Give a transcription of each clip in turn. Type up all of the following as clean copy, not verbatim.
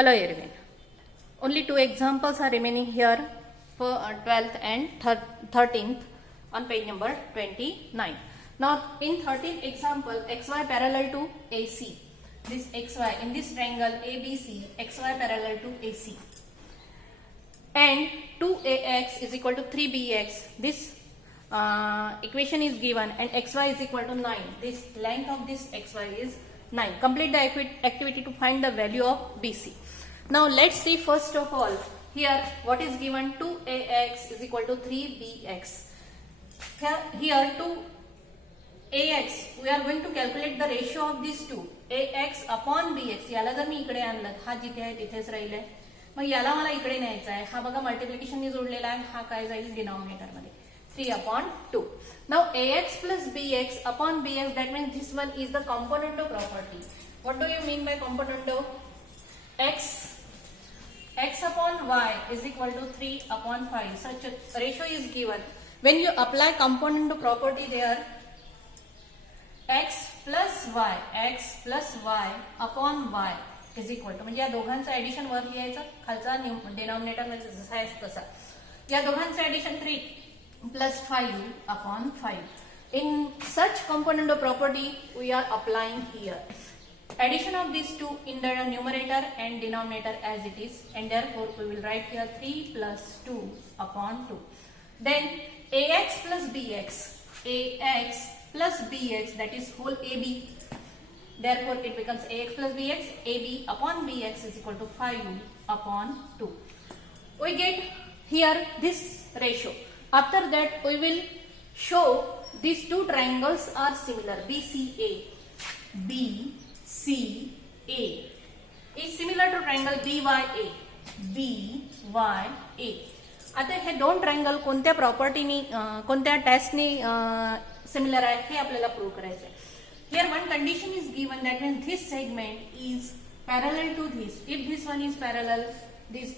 Hello everyone. Only two examples are remaining here for 12th and 13th on page number 29. Now in 13th example, xy parallel to AC. This xy in this triangle ABC, xy parallel to AC. And 2ax is equal to 3bx. This equation is given and xy is equal to 9. This length of this xy is 9. Complete the activity to find the value of BC. Now let's see first of all here what is given. 2ax is equal to 3bx. Here 2ax we are going to calculate the ratio of these two. ax upon bx. याला जर मी इकडे आणलं, हा जिथे आहे तिथेच राहील आहे, मग याला मला इकडे न्यायचा आहे. हा बघा मल्टिप्लिकेशनने जोडलेला आहे, हा काय जाईल डिनॉमिनेटर मध्ये 3/2. Now ax plus bx upon bx, that means this one is the component of property. What do you mean by component of? X upon y is equal to 3/5. Such a ratio is given. When you apply component of property there, x plus y upon y is equal to, म्हणजे या दोघांचं addition वर लिहायचं, खालचा denominator मध्ये जसा आहे तसा. या दोघांचं addition 3 plus 5/5. In such component of property we are applying here. Addition of these two in the numerator and denominator as it is, and therefore we will write here 3 plus 2/2. Then ax plus bx, that is whole AB. Therefore it becomes ax plus bx, AB upon bx is equal to 5/2. We get here this ratio. After that we will show these two triangles are similar. BCA is similar to triangle BYA. आता हे दोन triangle कोणत्या प्रॉपर्टीनी, कोणत्या टेस्टनी similar आहे हे आपल्याला prove करायचं आहे. Here one condition is given, that means this segment is parallel to this. If this one is parallel, these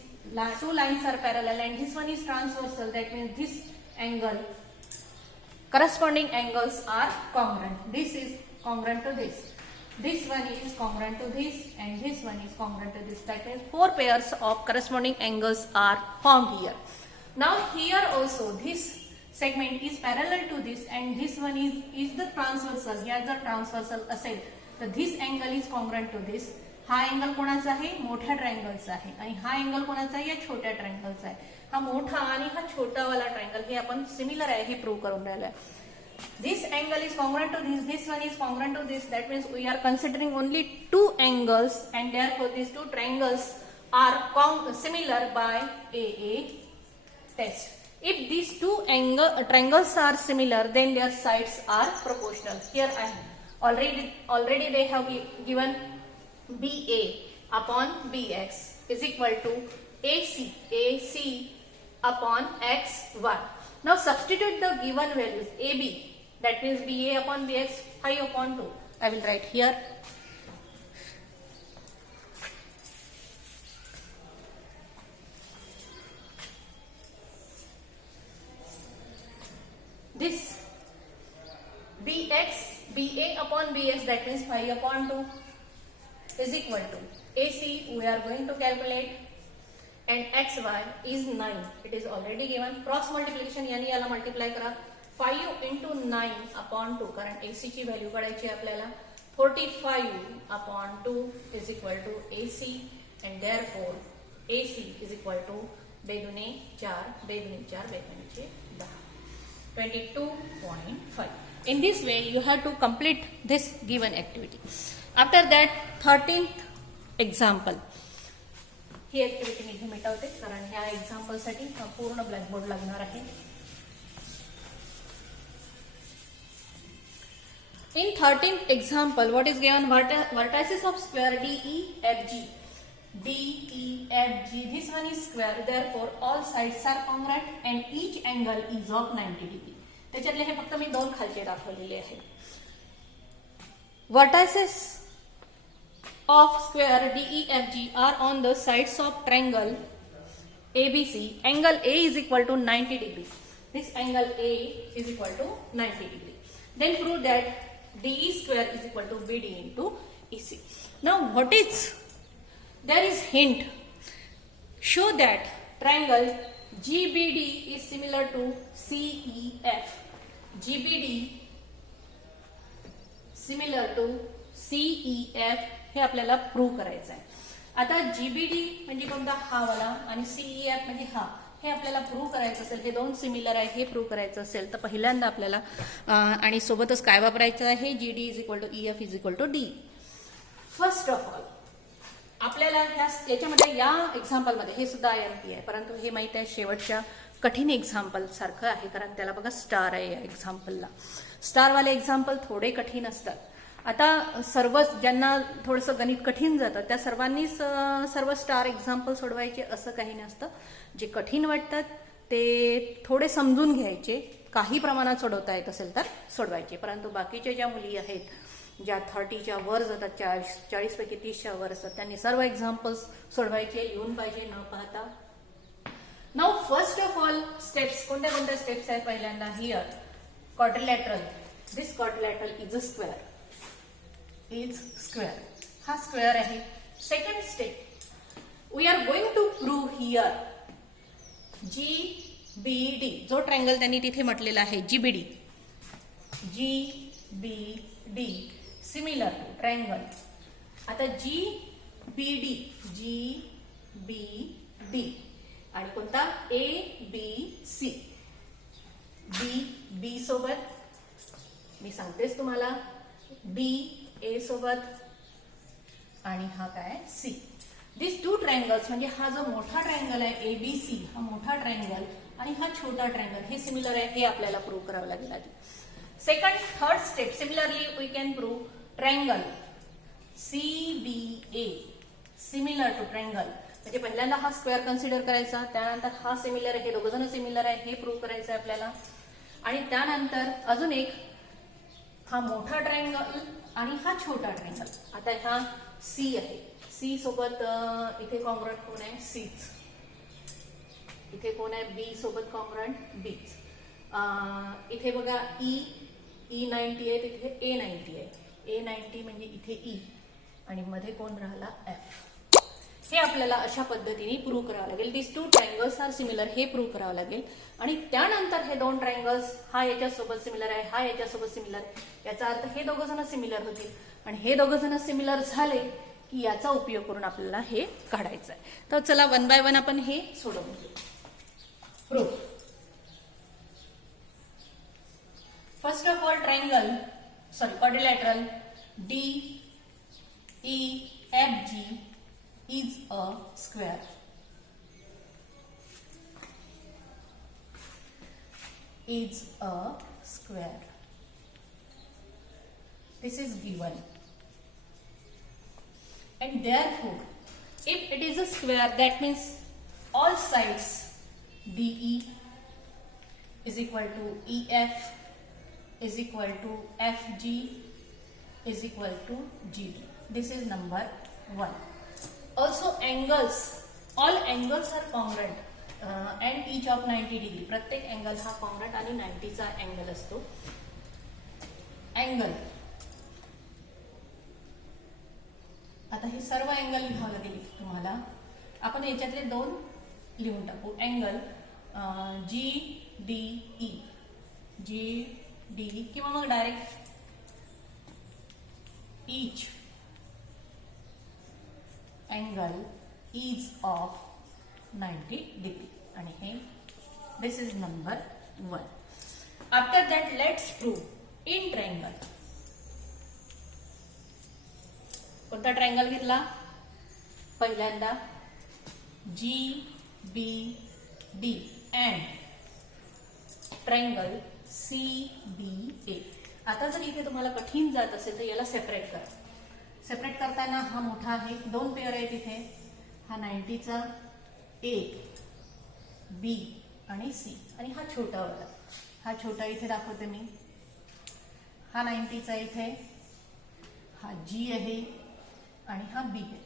two lines are parallel, and this one is transversal, that means this angle, corresponding angles are congruent. This is congruent to this. This one is congruent to this, and this one is congruent to this. That means 4 pairs of corresponding angles are formed here. Now here also this segment is parallel to this, and this one is the transversal. Here the transversal असेल तर this angle is congruent to this. हा angle कोणाचा आहे? मोठ्या ट्रायंगलचा आहे. आणि हा angle कोणाचा आहे? या छोट्या ट्रायंगलचा आहे. हा मोठा आणि हा छोटा वाला ट्रायंगल हे आपण सिमिलर आहे हे प्रूव्ह करून राहिलो आहे. This angle is congruent to this, this one is congruent to this. That means we are considering only two angles, and therefore these two triangles are similar by AA test. If these two triangles are similar, then their sides are proportional. Here I already they have given BA upon BX is equal to AC upon XY. Now substitute the given values. AB, that means BA upon BX 5/2. I will write here. This BA upon BX, that means 5/2 is equal to AC we are going to calculate, and XY is 9. It is already given. Cross multiplication याने याला multiply करा. 5 into 9/2, कारण AC ची value काढायची आपल्याला. 45/2 is equal to AC, and therefore AC is equal to 2 दूने 4, 2 दूने 4, 2 दूने 6, 10. 22.5. In this way you have to complete this given activity. After that 13th example. ही activity मी इथे मिटवते कारण ह्या एक्झाम्पल साठी पूर्ण ब्लॅकबोर्ड लागणार आहे. In 13th example, what is given? Vertices of square DEFG. This one is square, therefore all sides are congruent and each angle is of 90 degree. त्याच्यातले हे फक्त मी दोन खालचे दाखवलेले आहे. Vertices of square DEFG are on the sides of triangle ABC. Angle A is equal to 90 degrees. This angle A is equal to 90 degree. Then prove that DE square is equal to BD into EC. Now what is there is hint. Show that triangle GBD is similar to CEF. GBD similar to CEF हे आपल्याला prove करायचं आहे. आता GBD म्हणजे कोणता, हा वाला, आणि CEF म्हणजे हा, हे आपल्याला प्रूव्ह करायचं असेल, हे दोन सिमिलर आहे हे प्रूव्ह करायचं असेल तर पहिल्यांदा आपल्याला आणि सोबतच काय वापरायचं आहे, GD is equal to EF is equal to D. First of all आपल्याला याच्यामध्ये या एक्झाम्पलमध्ये, हे सुद्धा IMP आहे परंतु हे माहित आहे शेवटच्या कठीण एक्झाम्पल सारखं आहे कारण त्याला बघा स्टार आहे या एक्झाम्पलला. स्टारवाले एक्झाम्पल थोडे कठीण असतात. आता सर्वच ज्यांना थोडंसं गणित कठीण जातं त्या सर्वांनीच सर्व स्टार एक्झाम्पल सोडवायचे असं काही नसतं. जे कठीण वाटतात ते थोडे समजून घ्यायचे, काही प्रमाणात सोडवता येत असेल तर सोडवायचे. परंतु बाकीच्या ज्या मुली आहेत ज्या 30च्या वर जातात, 40 पैकी 30च्या वर असतात, त्यांनी सर्व एक्झाम्पल्स सोडवायचे, लिहून पाहिजे न पाहता. Now first of all steps, कोणत्या कोणत्या स्टेप्स आहेत. पहिल्यांदा here quadrilateral, this quadrilateral is a square, is square, हा स्क्वेअर आहे. Second step, we are going to prove here GBD, जो ट्रायंगल त्यांनी तिथे म्हटलेला आहे GBD, GBD similar to triangle. आता GBD आणि कोणता ABC, B सोबत मी सांगतेच तुम्हाला, B A सोबत आणि हा काय C. दिस टू ट्रायंगल्स म्हणजे हा जो मोठा ट्रायंगल आहे ABC, हा मोठा ट्रायंगल आणि हा छोटा ट्रायंगल हे सिमिलर आहे हे आपल्याला प्रूव्ह करावं लागेल आधी. Second third step, similarly we can prove triangle CBA similar to triangle. म्हणजे पहिल्यांदा हा स्क्वेअर कन्सिडर करायचा, त्यानंतर हा सिमिलर आहे, हे दोघ जण सिमिलर आहे हे प्रूव्ह करायचं आहे आपल्याला. आणि त्यानंतर अजून एक, हा मोठा ट्रायंगल आणि हा छोटा ट्रायंगल. आता हा C आहे, C सोबत इथे कॉन्ग्रंट कोण आहे, Cच. इथे कोण आहे, B सोबत कॉन्ग्रंट Bच. इथे बघा E90 आहे, तिथे A90 आहे. A90 म्हणजे इथे E आणि मध्ये कोण राहिला, F. हे आपल्याला अशा पद्धतीने प्रूव्ह करावं लागेल. दिस टू ट्रायंगल्स आर सिमिलर हे प्रूव्ह करावं लागेल. आणि त्यानंतर हे दोन ट्रायंगल्स, हा याच्यासोबत सिमिलर आहे, हा याच्यासोबत सिमिलर आहे, याचा अर्थ हे दोघं जण सिमिलर होतील आणि हे दोघं जण सिमिलर झाले की याचा उपयोग करून आपल्याला हे काढायचं आहे. तर चला वन बाय वन आपण हे सोडवून घेऊ. Proof. First of all triangle, sorry quadrilateral DEFG is a square. Is a square. This is given. And therefore, if it is a square, that means all sides DE is equal to EF is equal to FG is equal to GD. This is number 1. Also angles, all angles are congruent and each of 90 degree. प्रत्येक angle हा congruent आणि 90 चा angle असतो. Angle, आता हे सर्व angle लिहावं लागेल तुम्हाला. आपण याच्यातले दोन लिहून टाकू. अँगल GDE किंवा मग direct each angle is of 90 degree and here this is number 1. After that let's prove in triangle. कोणता ट्रायंगल घेतला, पहिल्यांदा GBD and ट्रायंगल CBA. आता जर इथे तुम्हाला कठीण जात असेल तर याला सेपरेट करा. सेपरेट करताना हा मोठा आहे, दोन पेअर आहेत इथे, हा 90चा A, B आणि C आणि हा छोटा वाला, हा छोटा इथे दाखवते मी, हा 90चा इथे, हा G आहे आणि हा B आहे.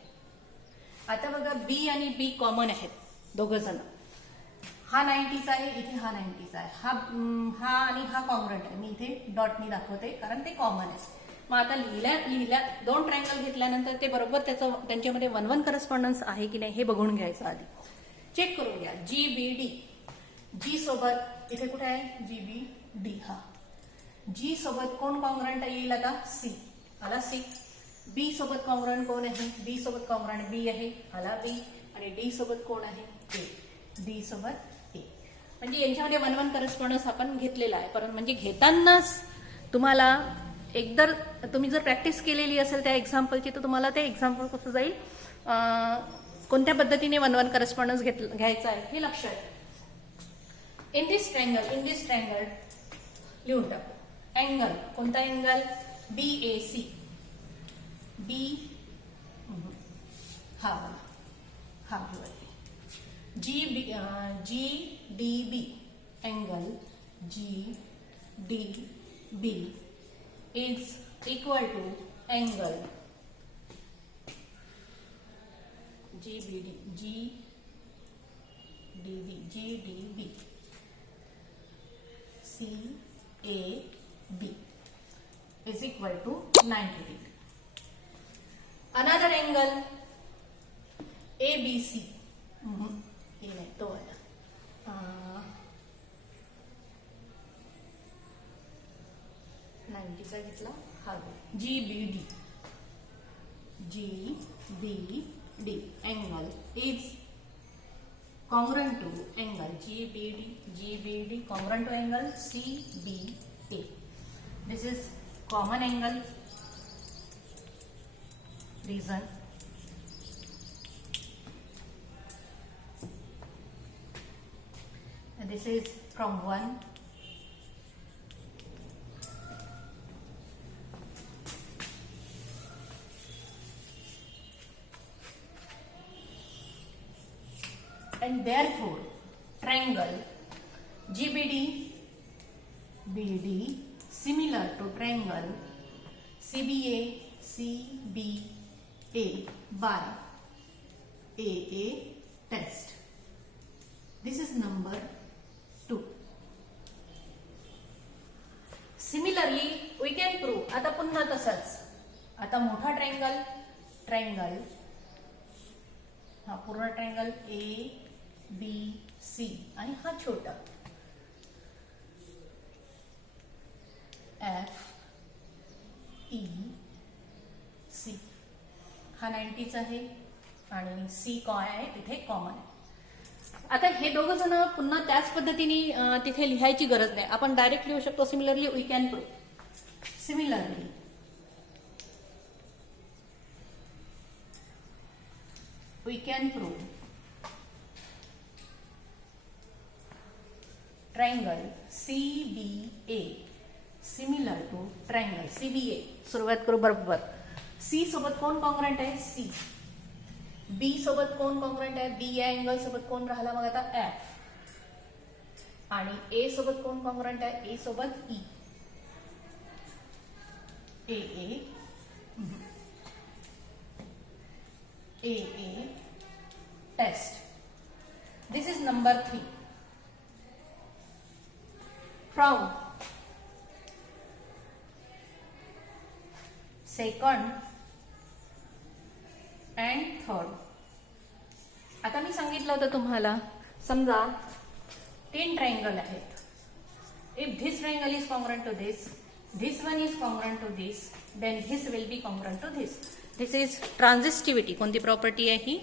आता बघा B आणि B कॉमन आहेत दोघ जण. हा 90चा आहे, इथे हा 90चा आहे, हा आणि हा कॉन्ग्रंट आहे. मी इथे डॉटनी दाखवते कारण ते कॉमन आहे. मग आता लिहिल्या 2 ट्रायंगल घेतल्यानंतर ते बरोबर त्यांच्यामध्ये 1-1 करस्पॉन्डन्स आहे की नाही हे बघून घ्यायचं आधी. चेक करून घ्या. GBD, जी सोबत इथे कुठे आहे GBD, हा जी सोबत कोण कॉन्ग्रंट येईल आता C, आला C. बी सोबत कॉन्ग्रंट कोण आहे, बी सोबत कॉन्ग्रंट बी आहे, आला बी. आणि डी सोबत कोण आहे ए, डी सोबत ए. म्हणजे यांच्यामध्ये 1-1 करस्पॉन्डन्स आपण घेतलेला आहे. परंतु म्हणजे घेतानाच तुम्हाला एकदा तुम्ही जर प्रॅक्टिस केलेली असेल त्या एक्झाम्पलची तर तुम्हाला ते एक्झाम्पल कसं जाईल, कोणत्या पद्धतीने 1-1 करस्पॉन्डन्स घ्यायचा आहे हे लक्षात येईल. इन दिस ट्रायंगल लिहून टाकू. अँगल कोणता अँगल, BAC, बी हा GDB, angle GDB is equal to angle GDB CAB is equal to 90 degree. Another angle ABC, हे नाही तो आहे 90चा घेतला हा. GBD angle is congruent to angle GBD congruent to angle CBA. This is common angle. Reason and this is from 1 and therefore triangle GBD similar to triangle CBA by AA test. This is number 2. Similarly we can prove, आता पुन्हा तसंच, आता मोठा triangle हा पूर्ण triangle ABC आणि हा छोटा FEC, हा 90चा आहे आणि C काय आहे तिथे कॉमन आहे. आता हे दोघं जण पुन्हा त्याच पद्धतीने तिथे लिहायची गरज नाही, आपण डायरेक्ट लिहू शकतो. Similarly we can prove. Similarly we can prove triangle CBA similar to triangle CBA. सुरुवात करू बरोबर. C सोबत कोण कॉन्ग्रंट आहे C, B सोबत कोण कॉन्ग्रंट आहे B या अँगल सोबत कोण राहिला मग आता F, आणि A सोबत कोण कॉन्ग्रंट आहे A सोबत E, AA test. This is number 3. From second and third. आता मी सांगितलं होतं तुम्हाला, समजा 3 ट्रायंगल आहेत. If this triangle is congruent to this one is congruent to this, then this will be congruent to this. This is transitivity. कोणती property आहे ही?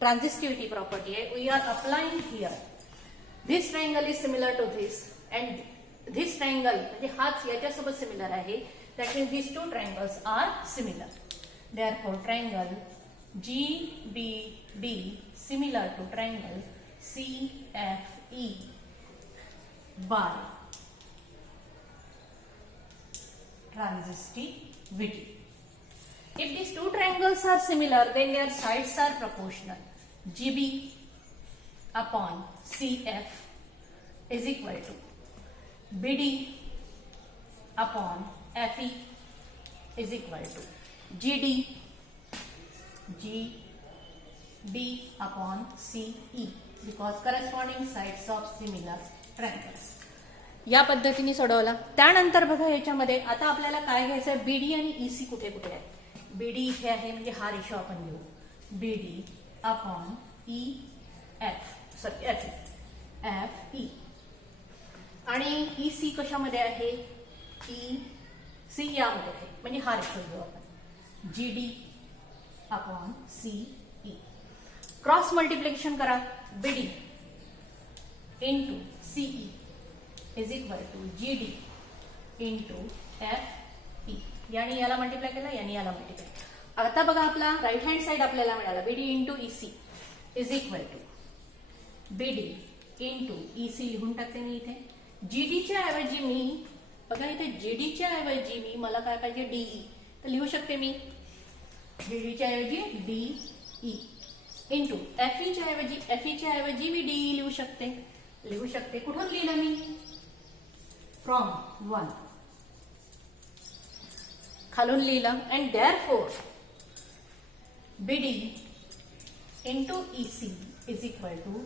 Transitivity property आहे. We are applying here. This triangle is similar to this and this triangle म्हणजे हाच याच्यासोबत similar आहे. That means this 2 triangles are similar. Therefore triangle GBD similar to triangle CFE by transitivity. If these 2 triangles are similar, then their sides are proportional. GB upon CF is equal to BD upon FE is equal to GD upon CE, because corresponding sides of similar triangles. या पद्धतीने सोडवला. त्यानंतर बघा याच्यामध्ये आता आपल्याला काय घ्यायचं आहे, बीडी आणि ईसी कुठे कुठे आहे. बीडी इथे आहे म्हणजे हा रेशो आपण घेऊ, BD upon E F sorry F F E. आणि ईसी कशामध्ये आहे, ई सी यामध्ये आहे म्हणजे हा रेशो घेऊ आपण, G D upon C E. Cross multiplication करा, BD into CE is equal to G D into F E. याने याला मल्टिप्लाय केला, याने याला मल्टिप्लाय. आता बघा आपला राईट हँड साइड आपल्याला मिळाला, BD into EC is equal to BD into EC लिहून टाकते मी इथे. जीडीच्या ऐवजी मी बघा इथे जीडीच्या ऐवजी मी मला काय पाहिजे, डीई, तर लिहू शकते मी जीडीच्या ऐवजी डीई इंटू एफईच्या ऐवजी मी डीई लिहू शकते. कुठून लिहिलं मी, फ्रॉम 1 खालून लिहिलं. And therefore BD into EC is equal to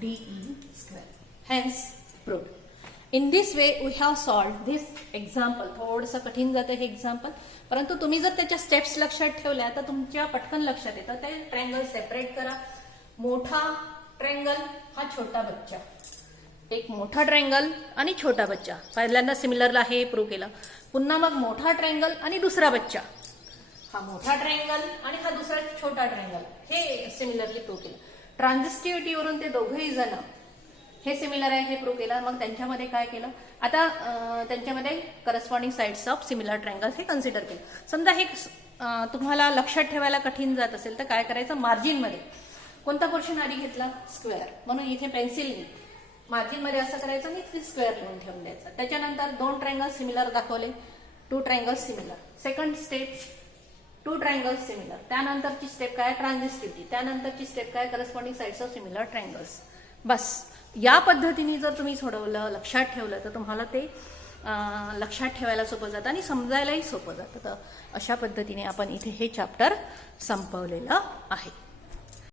DE square. Hence proved. In this way we have solved this example. थोडंसं कठीण जातं हे एक्झाम्पल, परंतु तुम्ही जर त्याच्या स्टेप्स लक्षात ठेवल्या तर तुमच्या पटकन लक्षात येतं. ते ट्रायंगल सेपरेट करा. मोठा ट्रायंगल हा छोटा बच्चा, एक मोठा ट्रायंगल आणि छोटा बच्चा. पहिल्यांदा सिमिलरला हे प्रूव्ह केलं. पुन्हा मग मोठा ट्रायंगल आणि दुसरा बच्चा, हा मोठा ट्रायंगल आणि हा दुसरा छोटा ट्रायंगल, हे सिमिलरली प्रूव्ह केलं. ट्रान्झिस्टिव्हिटीवरून ते दोघेही जण हे सिमिलर आहे हे प्रूव्ह केलं. मग त्यांच्यामध्ये काय केलं, आता त्यांच्यामध्ये corresponding sides of similar triangle हे कन्सिडर केलं. समजा हे तुम्हाला लक्षात ठेवायला कठीण जात असेल तर काय करायचं, मार्जिनमध्ये कोणता पोर्शन आधी घेतला, स्क्वेअर. म्हणून इथे पेन्सिलने मार्जिनमध्ये असं करायचं आणि स्क्वेअर लिहून ठेवून द्यायचं. त्याच्यानंतर 2 ट्रायंगल सिमिलर दाखवले, 2 triangles similar. Second step 2 triangles similar. त्यानंतरची स्टेप काय, ट्रान्झिस्टिव्हिटी. त्यानंतरची स्टेप काय, corresponding sides of similar triangles. बस या पद्धतीने जर तुम्ही सोडवलं, लक्षात ठेवलं तर तुम्हाला ते लक्षात ठेवायला सोपं जातं आणि समजायलाही सोपं जातं. तर अशा पद्धतीने आपण इथे हे चॅप्टर संपवलेलं आहे.